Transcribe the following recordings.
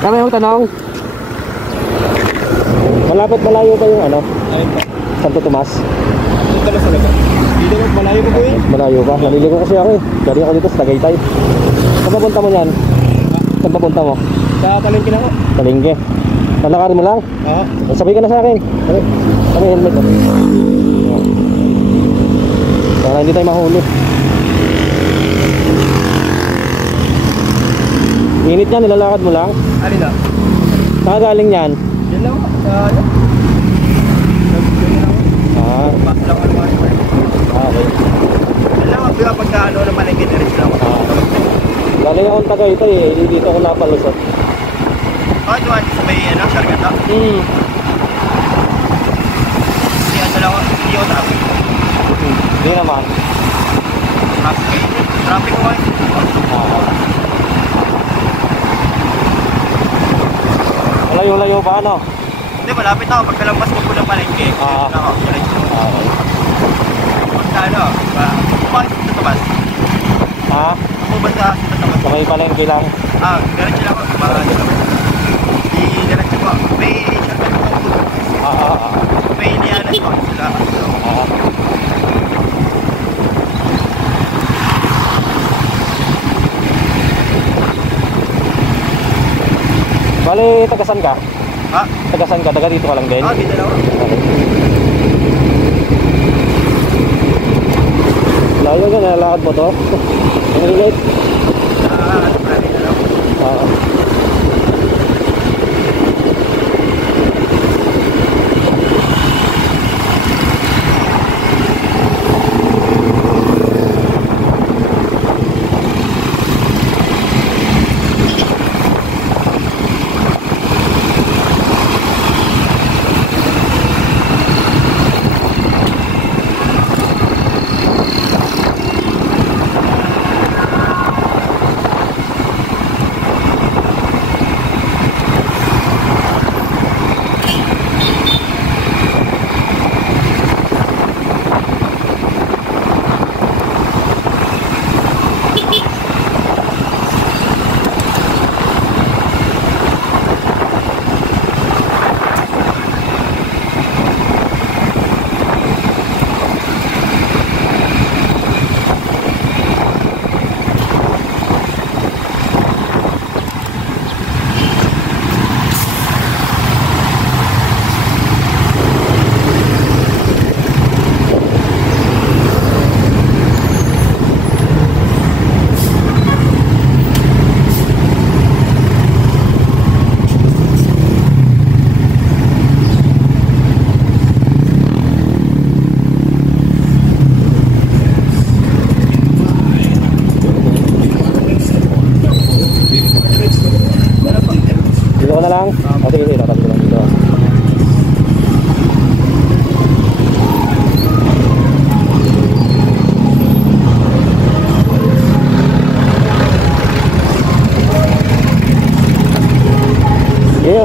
Kami yung tanong. Malapit malayo ba yung ano? Ayun pa. Santo Tomas? Santo Tomas talaga. Hindi naman malayo pa po eh. Malayo ba? Naliligo kasi ako eh. Galing ako dito sa Tagaytay. Saan papunta mo yan? Saan papunta mo? Sa palengke na ako. Palengke. Lalakarin mo lang? Oo. Sabay ka na sa akin. Kami helmet oh. Para hindi tayo mahuli. Init yan, nilalakad mo lang? Alin na? Saan galing yan? Yan lang ako. Sa ano? Nag-yan lang ako. Pass lang ako ng mga iba. Okay. Yan lang ako. Pagka ano ng palengke direct lang ako. Galing akong Tagaytay eh, dito ko napalusot. Bakit naman sa may ano, Siargata? Hindi ano lang ako. Hindi ako traffic. Hindi naman. Traffic ko kayo. Malayo-layo ba ano? Hindi, malapit ako. Pagkalampas mo po ng palengke. Yan ako. Direct lang. Pagka ano, bakit Santo Tomas? Ako ba sa Santo Tomas? Sa may palengke lang. Diretso lang ako. Diretso po. May Siargata po. May Lianas po. Sila. Bale, tagasan ka? Tagasan ka? Taga dito ka lang din? Dito lang ako. Layo ka, nalalakad mo to? Ang init? Ano pa rin ano?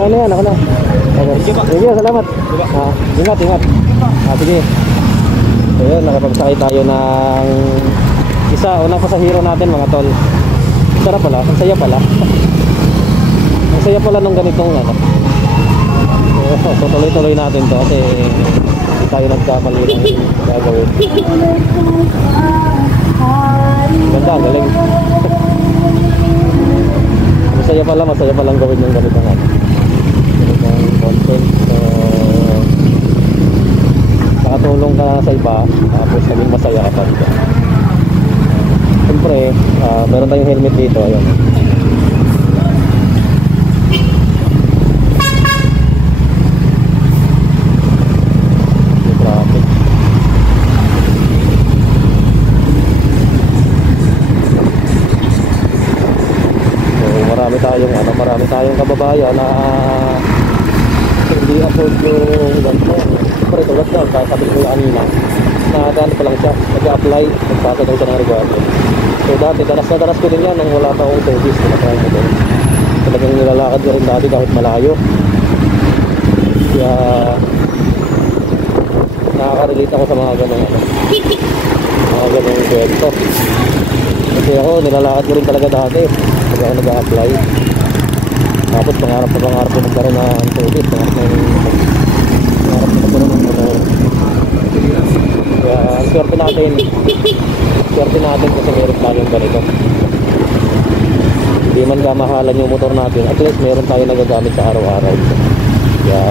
Ano yan, ako na. Sige, salamat. Ingat. Sige. Ayun, nakapagsakay tayo ng isa, unang pasahero natin mga tol. Sarap pala, ang saya pala. Ang saya pala nung ganitong ano. So tuloy-tuloy natin to kasi hindi tayo nagkamali ng gagawin. Ganda, galing. Masaya palang gawin ng ganitong ano. Content. So nakatulong ka sa iba tapos naging masaya ka pa dito. Siyempre meron tayong helmet dito. Ayun. Traffic. So marami tayong kababayan na hindi afford yung ganito. Siyempre tulad doon, sabi ko kanina nakadaan pa lang siya, nag-apply, nagpasa daw siya ng regalo. So dati, danas ko din yan nung wala pa akong service, nakakain ko din. Talagang nilalakad ko rin dati kahit malayo. Kaya nakaka-relate ako sa mga ganong kwento. Kasi ako, nilalakad ko rin talaga dati pag ako nag-apply. Tapos pangarap ko magkaroon ng tubig. Pangarap ko magkaroon ng motor. Kaya ang swerte natin kasi meron tayong ganito. Hindi man kamahalan yung motor natin, at least meron tayo nagagamit sa araw-araw. Kaya